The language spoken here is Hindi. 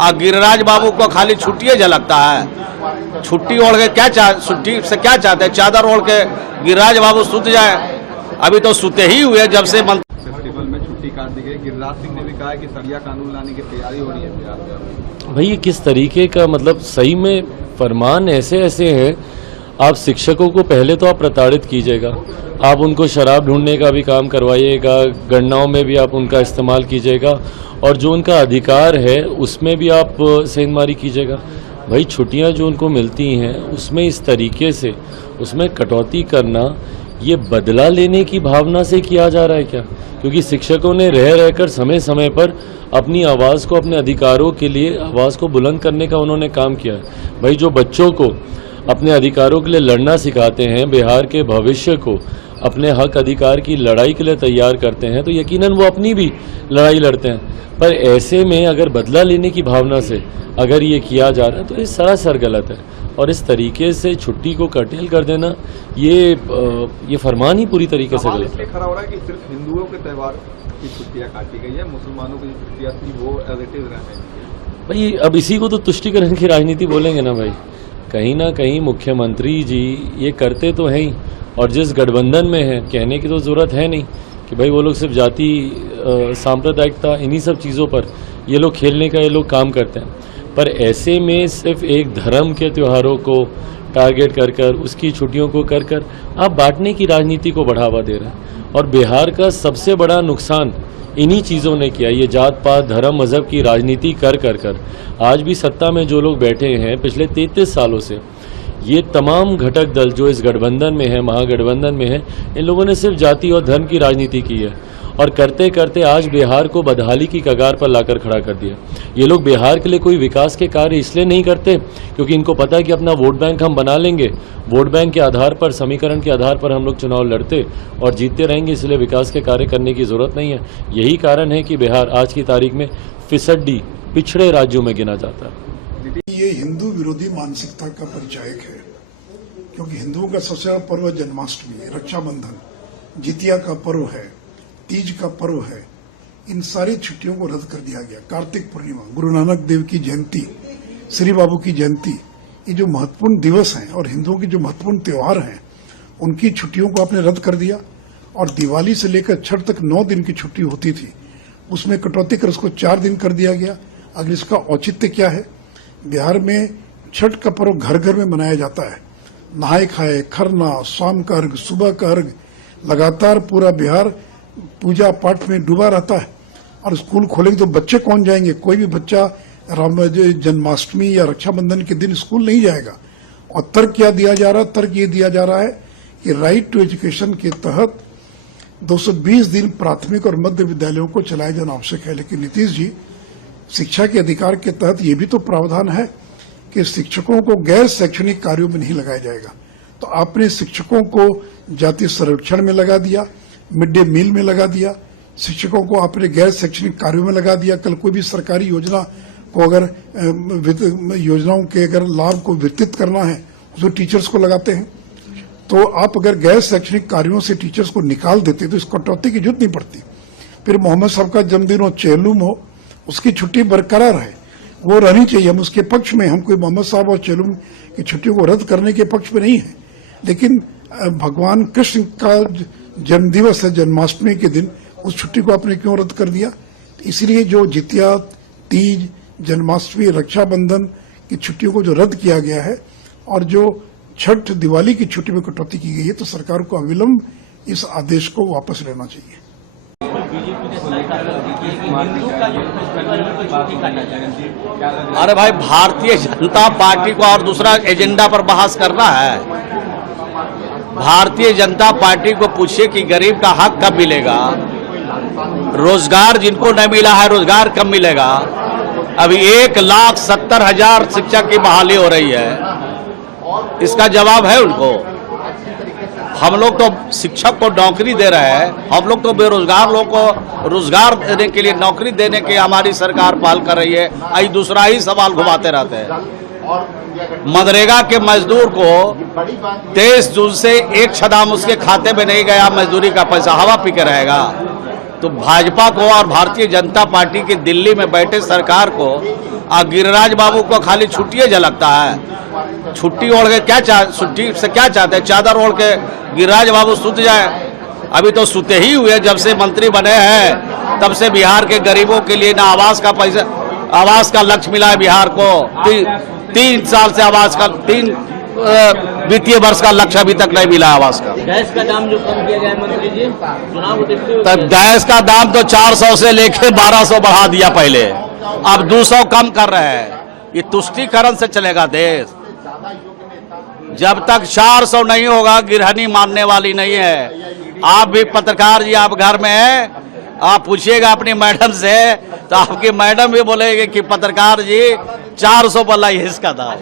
और गिरिराज बाबू को खाली छुट्टी झलकता है। छुट्टी ओढ़ के क्या छुट्टी से क्या चाहते हैं? चादर ओढ़ के गिरिराज बाबू सुत जाए। अभी तो सुते ही हुए जब से फेस्टिवल में छुट्टी काट दी गई। गिरिराज सिंह ने भी कहा है कि सरिया कानून लाने की तैयारी हो रही है बिहार में। भाई ये किस तरीके का, मतलब सही में फरमान ऐसे ऐसे हैं। आप शिक्षकों को पहले तो आप प्रताड़ित कीजिएगा, आप उनको शराब ढूंढने का भी काम करवाइएगा, गणनाओं में भी आप उनका इस्तेमाल कीजिएगा, और जो उनका अधिकार है उसमें भी आप सेंधमारी कीजिएगा। भाई छुट्टियां जो उनको मिलती हैं उसमें इस तरीके से उसमें कटौती करना, ये बदला लेने की भावना से किया जा रहा है क्या? क्योंकि शिक्षकों ने रह रहकर समय समय पर अपनी आवाज़ को, अपने अधिकारों के लिए आवाज़ को बुलंद करने का उन्होंने काम किया है। भाई जो बच्चों को अपने अधिकारों के लिए लड़ना सिखाते हैं, बिहार के भविष्य को अपने हक अधिकार की लड़ाई के लिए तैयार करते हैं, तो यकीनन वो अपनी भी लड़ाई लड़ते हैं। पर ऐसे में अगर बदला लेने की भावना से अगर ये किया जा रहा है तो ये सरासर गलत है। और इस तरीके से छुट्टी को कर्टेल कर देना, ये फरमान ही पूरी तरीके से गलत है। खड़ा हो रहा है कि सिर्फ हिंदुओं के त्यौहार की छुट्टियां काटी गई है, मुसलमानों की छुट्टियां थी वो एज इट इज रहने। भाई अब इसी को तो तुष्टिकरण की राजनीति बोलेंगे ना भाई। कहीं ना कहीं मुख्यमंत्री जी ये करते तो हैं ही, और जिस गठबंधन में है कहने की तो ज़रूरत है नहीं कि भाई वो लोग सिर्फ जाति सांप्रदायिकता इन्हीं सब चीज़ों पर ये लोग खेलने का ये लोग काम करते हैं। पर ऐसे में सिर्फ एक धर्म के त्योहारों को टारगेट कर कर, उसकी छुट्टियों को कर कर आप बांटने की राजनीति को बढ़ावा दे रहे हैं। और बिहार का सबसे बड़ा नुकसान इन्हीं चीज़ों ने किया। ये जात पात धर्म मज़हब की राजनीति कर कर कर आज भी सत्ता में जो लोग बैठे हैं पिछले 33 सालों से, ये तमाम घटक दल जो इस गठबंधन में है, महागठबंधन में है, इन लोगों ने सिर्फ जाति और धर्म की राजनीति की है। और करते करते आज बिहार को बदहाली की कगार पर लाकर खड़ा कर दिया। ये लोग बिहार के लिए कोई विकास के कार्य इसलिए नहीं करते क्योंकि इनको पता है कि अपना वोट बैंक हम बना लेंगे, वोट बैंक के आधार पर, समीकरण के आधार पर हम लोग चुनाव लड़ते और जीतते रहेंगे, इसलिए विकास के कार्य करने की जरूरत नहीं है। यही कारण है कि बिहार आज की तारीख में फिसड्डी पिछड़े राज्यों में गिना जाता है। ये हिंदू विरोधी मानसिकता का परिचायक है, क्योंकि हिंदुओं का सबसे बड़ा पर्व जन्माष्टमी है, रक्षाबंधन, जितिया का पर्व है, तीज का पर्व है। इन सारी छुट्टियों को रद्द कर दिया गया। कार्तिक पूर्णिमा, गुरु नानक देव की जयंती, श्री बाबू की जयंती, ये जो महत्वपूर्ण दिवस हैं और हिंदुओं की जो महत्वपूर्ण त्योहार हैं, उनकी छुट्टियों को आपने रद्द कर दिया। और दिवाली से लेकर छठ तक 9 दिन की छुट्टी होती थी, उसमें कटौती कर उसको 4 दिन कर दिया गया। अगर इसका औचित्य क्या है? बिहार में छठ का पर्व घर घर में मनाया जाता है। नहाए खाए, खरना, शाम का अर्घ, सुबह का अर्घ, लगातार पूरा बिहार पूजा पाठ में डूबा रहता है। और स्कूल खोलेंगे तो बच्चे कौन जाएंगे? कोई भी बच्चा जन्माष्टमी या रक्षाबंधन के दिन स्कूल नहीं जाएगा। और तर्क क्या दिया जा रहा है? तर्क ये दिया जा रहा है कि राइट टू एजुकेशन के तहत 220 दिन प्राथमिक और मध्य विद्यालयों को चलाया जाना आवश्यक है। लेकिन नीतीश जी, शिक्षा के अधिकार के तहत ये भी तो प्रावधान है कि शिक्षकों को गैर शैक्षणिक कार्यों में नहीं लगाया जाएगा। तो आपने शिक्षकों को जाति संरक्षण में लगा दिया, मिड डे मील में लगा दिया, शिक्षकों को आपने गैर शैक्षणिक कार्यों में लगा दिया। कल कोई भी सरकारी योजना को अगर योजनाओं के अगर लाभ को वितरित करना है उसमें टीचर्स को लगाते हैं। तो आप अगर गैर शैक्षणिक कार्यों से टीचर्स को निकाल देते तो इस कटौती की जरूरत नहीं पड़ती। फिर मोहम्मद साहब का जन्मदिन हो, चेलूम हो, उसकी छुट्टी बरकरार है, वो रहनी चाहिए। हम उसके पक्ष में, हम कोई मोहम्मद साहब और चेलूम की छुट्टियों को रद्द करने के पक्ष में नहीं है। लेकिन भगवान कृष्ण का जन्मदिवस है, जन्माष्टमी के दिन, उस छुट्टी को आपने क्यों रद्द कर दिया? इसलिए जो जितिया, तीज, जन्माष्टमी, रक्षाबंधन की छुट्टियों को जो रद्द किया गया है और जो छठ, दिवाली की छुट्टी में कटौती की गई है, तो सरकार को अविलंब इस आदेश को वापस लेना चाहिए। अरे भाई, भारतीय जनता पार्टी को और दूसरा एजेंडा पर बहस करना है। भारतीय जनता पार्टी को पूछिए कि गरीब का हक कब मिलेगा, रोजगार जिनको नहीं मिला है रोजगार कब मिलेगा। अभी 1,70,000 शिक्षक की बहाली हो रही है, इसका जवाब है उनको। हम लोग तो शिक्षक को नौकरी दे रहे हैं, हम लोग तो बेरोजगार लोगों को रोजगार देने के लिए, नौकरी देने के हमारी सरकार पहल कर रही है। आई दूसरा ही सवाल घुमाते रहते हैं। मनरेगा के मजदूर को 23 जून से एक छदाम उसके खाते में नहीं गया, मजदूरी का पैसा हवा पी के रहेगा। तो भाजपा को और भारतीय जनता पार्टी की दिल्ली में बैठे सरकार को और गिरिराज बाबू को खाली छुट्टी झलकता है। छुट्टी ओढ़ के छुट्टी से क्या चाहते हैं? चादर ओढ़ के गिरिराज बाबू सुत जाए। अभी तो सुते ही हुए, जब से मंत्री बने हैं तब से बिहार के गरीबों के लिए ना आवास का पैसा, आवास का लक्ष्य मिला है बिहार को। 3 साल से आवास का 3 वित्तीय वर्ष का लक्ष्य अभी तक नहीं मिला आवास का। गैस का दाम जो कम किया गया है मंत्री जी, चुनाव को देखते हुए तब गैस का दाम तो 400 से लेके 1200 बढ़ा दिया पहले, अब 200 कम कर रहे हैं। ये तुष्टीकरण से चलेगा देश? जब तक 400 नहीं होगा गिरहनी मानने वाली नहीं है। आप भी पत्रकार जी, आप घर में हैं, आप पूछिएगा अपनी मैडम से तो आपकी मैडम भी बोलेगी कि पत्रकार जी 400 पर लाइए इसका दाम।